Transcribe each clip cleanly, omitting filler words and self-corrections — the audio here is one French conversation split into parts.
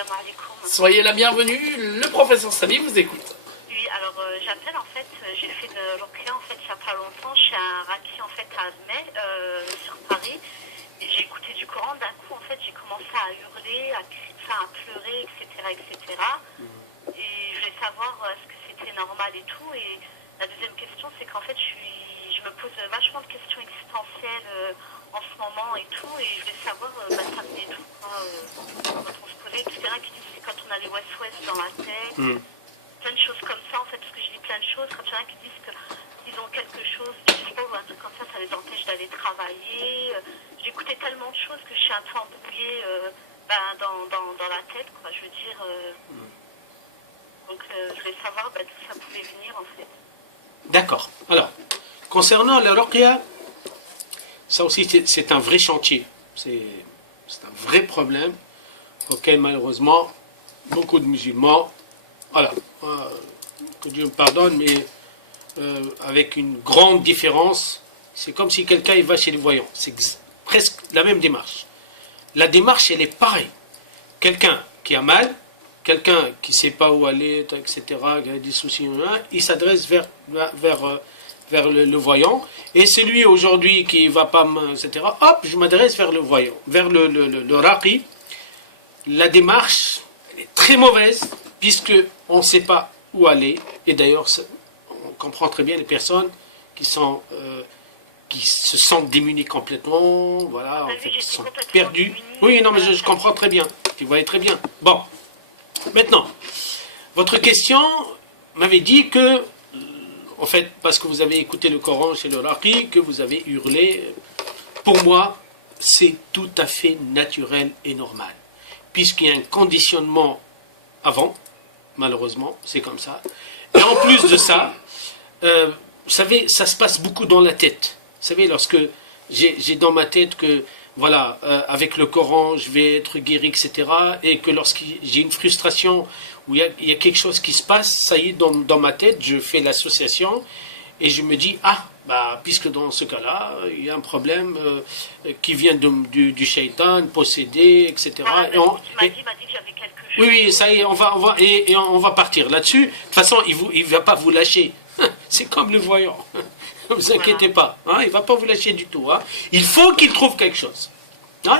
salam alaikum. Soyez la bienvenue, le professeur Samy vous écoute. Oui, alors j'appelle en fait, j'ai fait de l'Okia en fait il n'y a pas longtemps, chez un Raki en fait à Admel, sur Paris. Et j'ai écouté du Coran, d'un coup en fait j'ai commencé à hurler, à crier, à pleurer, etc. etc. Et je voulais savoir est-ce que c'était normal et tout. Et la deuxième question c'est qu'en fait je me pose vachement de questions existentielles en ce moment et tout. Et je voulais savoir, ça venait d'où quand on se posait, etc. Qui disent que c'est quand on a les West-West dans la tête. Plein de choses comme ça en fait, parce que je lis plein de choses, quand il y en a qui disent qu'ils ont quelque chose de trop ou un truc comme ça les empêche d'aller travailler. J'ai écouté tellement de choses que je suis un peu embrouillée dans la tête, quoi, je veux dire. Donc je voulais savoir d'où ça pouvait venir en fait. D'accord. Alors, concernant le ruqya, ça aussi c'est un vrai chantier. C'est un vrai problème auquel malheureusement beaucoup de musulmans, voilà, que Dieu me pardonne, mais avec une grande différence, c'est comme si quelqu'un il va chez le voyant. C'est presque la même démarche. La démarche, elle est pareille. Quelqu'un qui a mal, quelqu'un qui ne sait pas où aller, etc., qui a des soucis, il s'adresse vers le voyant. Et celui aujourd'hui qui ne va pas, etc., hop, je m'adresse vers le voyant, vers le raqi. La démarche est très mauvaise, puisque on ne sait pas où aller. Et d'ailleurs, on comprend très bien les personnes qui se sentent démunies complètement, voilà, en fait, qui sont perdues. Oui, non, mais je comprends très bien. Tu voyais très bien. Bon, maintenant, votre question m'avait dit que, en fait, parce que vous avez écouté le Coran chez le Raqi, que vous avez hurlé. Pour moi, c'est tout à fait naturel et normal, puisqu'il y a un conditionnement avant, malheureusement, c'est comme ça. Et en plus de ça, vous savez, ça se passe beaucoup dans la tête. Vous savez, lorsque j'ai dans ma tête que, voilà, avec le Coran, je vais être guéri, etc., et que lorsque j'ai une frustration, où il y a quelque chose qui se passe, ça y est, dans ma tête, je fais l'association, et je me dis, puisque dans ce cas-là, il y a un problème qui vient du shaitan, possédé, etc. Il m'a dit que j'avais quelque chose. Oui, ça y est, on va partir là-dessus. De toute façon, il ne va pas vous lâcher. C'est comme le voyant. Ne vous inquiétez pas. Il ne va pas vous lâcher du tout. Il faut qu'il trouve quelque chose.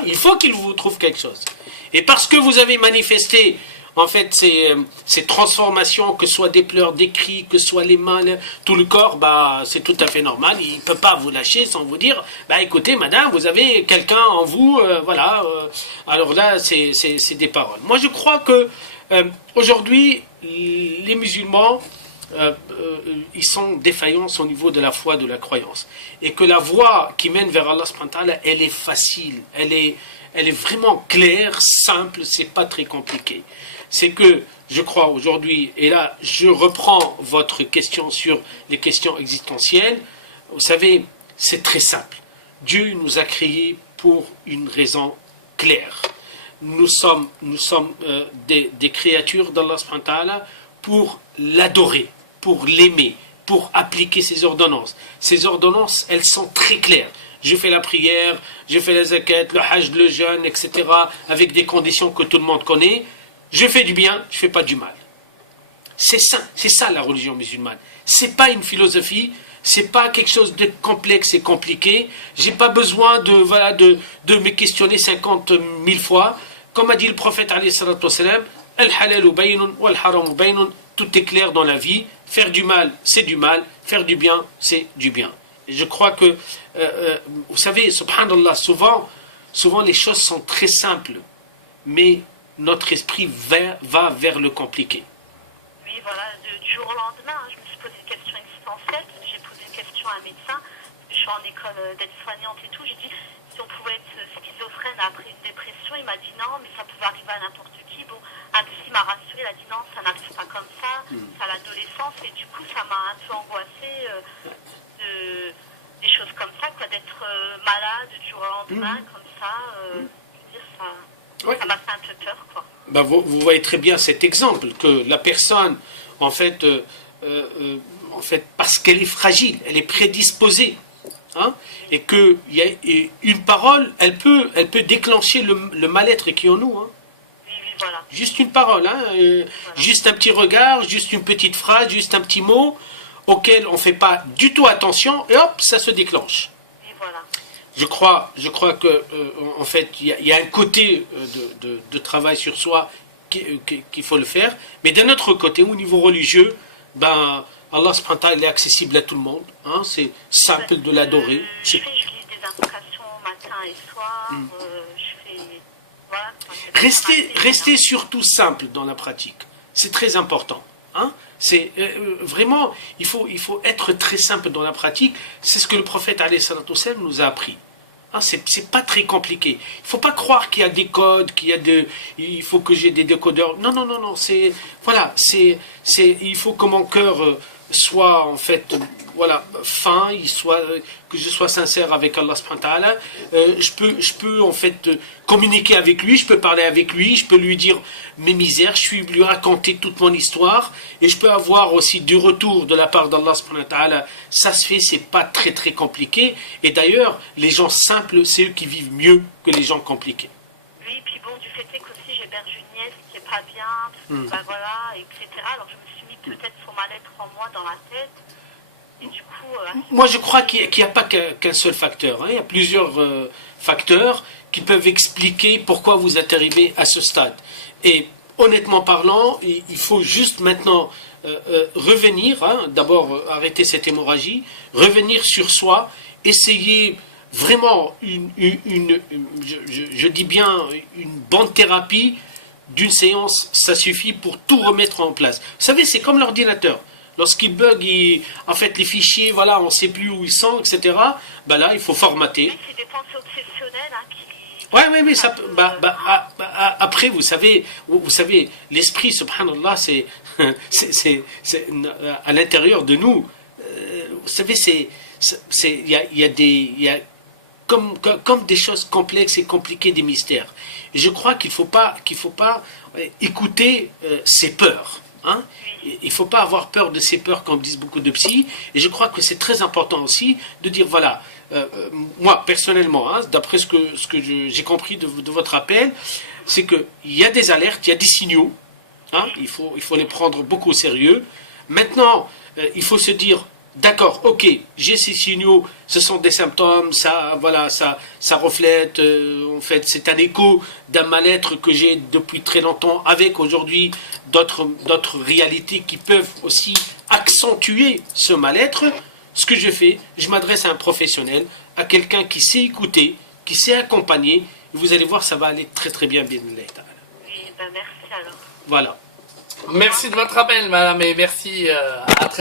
Il faut qu'il vous trouve quelque chose. Et parce que vous avez manifesté, en fait, ces transformations, que ce soit des pleurs, des cris, que ce soit les mains, tout le corps, c'est tout à fait normal. Il ne peut pas vous lâcher sans vous dire, écoutez, madame, vous avez quelqu'un en vous, voilà. Alors là, c'est des paroles. Moi, je crois que aujourd'hui, les musulmans, ils sont défaillants au niveau de la foi, de la croyance. Et que la voie qui mène vers Allah, elle est facile, elle est vraiment claire, simple, c'est pas très compliqué. C'est que, je crois aujourd'hui, et là je reprends votre question sur les questions existentielles, vous savez, c'est très simple. Dieu nous a créés pour une raison claire. Nous sommes des créatures d'Allah pour l'adorer, pour l'aimer, pour appliquer ses ordonnances. Ces ordonnances, elles sont très claires. Je fais la prière, je fais la zakat, le hajj, le jeûne, etc., avec des conditions que tout le monde connaît. Je fais du bien, je ne fais pas du mal. C'est ça la religion musulmane. C'est pas une philosophie, c'est pas quelque chose de complexe et compliqué. J'ai pas besoin de me questionner 50 000 fois. Comme a dit le prophète alayhi salatu wassalam, al-halalu baynun wal-haramu baynun. Tout est clair dans la vie. Faire du mal, c'est du mal. Faire du bien, c'est du bien. Et je crois que, vous savez, subhanallah, souvent les choses sont très simples, mais notre esprit va vers le compliqué. Oui, voilà, du jour au lendemain, je me suis posé une question existentielle, j'ai posé une question à un médecin, je suis en école d'aide-soignante et tout, j'ai dit si on pouvait être schizophrène après une dépression, il m'a dit non, mais ça pouvait arriver à n'importe qui. Bon, un psy m'a rassuré, il a dit non, ça n'arrive pas comme ça, c'est à l'adolescence, et du coup ça m'a un peu angoissée des choses comme ça, quoi, d'être malade du jour au lendemain, comme ça, je veux dire, ça m'a fait un peu peur, quoi. Vous voyez très bien cet exemple, que la personne, en fait, parce qu'elle est fragile, elle est prédisposée, et qu'il y a une parole, elle peut déclencher le mal-être qui est en nous. Voilà. Juste une parole, hein, juste un petit regard, juste une petite phrase, juste un petit mot auquel on ne fait pas du tout attention et hop, ça se déclenche. Et voilà. Je crois que en fait, il y a un côté de travail sur soi qu'il faut le faire, mais d'un autre côté, au niveau religieux, ben Allah subhanahu wa ta'ala est accessible à tout le monde. Hein, c'est simple de l'adorer. Je lis des invocations matin et soir. Je fais. Voilà. Restez surtout simple dans la pratique. C'est très important. Hein. C'est vraiment, il faut être très simple dans la pratique. C'est ce que le prophète alayhi salatu wassalam nous a appris. Hein, c'est pas très compliqué. Il faut pas croire qu'il y a des codes, il faut que j'ai des décodeurs. Non. Il faut que mon cœur soit en fait, voilà, fin, que je sois sincère avec Allah subhanahu wa ta'ala. Je peux en fait communiquer avec lui, je peux parler avec lui, je peux lui dire mes misères, je peux lui raconter toute mon histoire, et je peux avoir aussi du retour de la part d'Allah subhanahu wa ta'ala. Ça se fait, c'est pas très très compliqué, et d'ailleurs, les gens simples, c'est eux qui vivent mieux que les gens compliqués. Oui, puis bon, du fait est qu'aussi j'héberge une nièce qui est pas bien, parce que, bah voilà, etc. Alors je me suis mis peut-être son mal-être en moi dans la tête. Et du coup, moi, je crois qu'il n'y a pas qu'un seul facteur. Hein. Il y a plusieurs facteurs qui peuvent expliquer pourquoi vous êtes arrivé à ce stade. Et honnêtement parlant, il faut juste maintenant revenir, hein, d'abord arrêter cette hémorragie, revenir sur soi, essayer vraiment je dis bien une bonne thérapie d'une séance, ça suffit pour tout remettre en place. Vous savez, c'est comme l'ordinateur. Lorsqu'il bug, en fait, les fichiers, voilà, on ne sait plus où ils sont, etc. Ben là, il faut formater. oui, c'est des pensées obsessionnelles hein, qui. Ouais, mais ça, après, vous savez, l'esprit, subhanallah, c'est à l'intérieur de nous. Vous savez, il y a comme des choses complexes et compliquées, des mystères. Et je crois qu'il faut pas écouter ses peurs. Hein? Il ne faut pas avoir peur de ses peurs, comme disent beaucoup de psys. Et je crois que c'est très important aussi de dire, voilà, moi personnellement, hein, d'après ce que j'ai compris de votre appel, c'est qu'il y a des alertes, il y a des signaux. Hein, il faut les prendre beaucoup au sérieux. Maintenant, il faut se dire, d'accord, ok, j'ai ces signaux, ce sont des symptômes, ça reflète, en fait, c'est un écho d'un mal-être que j'ai depuis très longtemps, avec aujourd'hui d'autres réalités qui peuvent aussi accentuer ce mal-être. Ce que je fais, je m'adresse à un professionnel, à quelqu'un qui sait écouter, qui sait accompagner, et vous allez voir, ça va aller très très bien, bien. Oui, ben merci alors. Voilà. Merci de votre appel, madame, et merci à très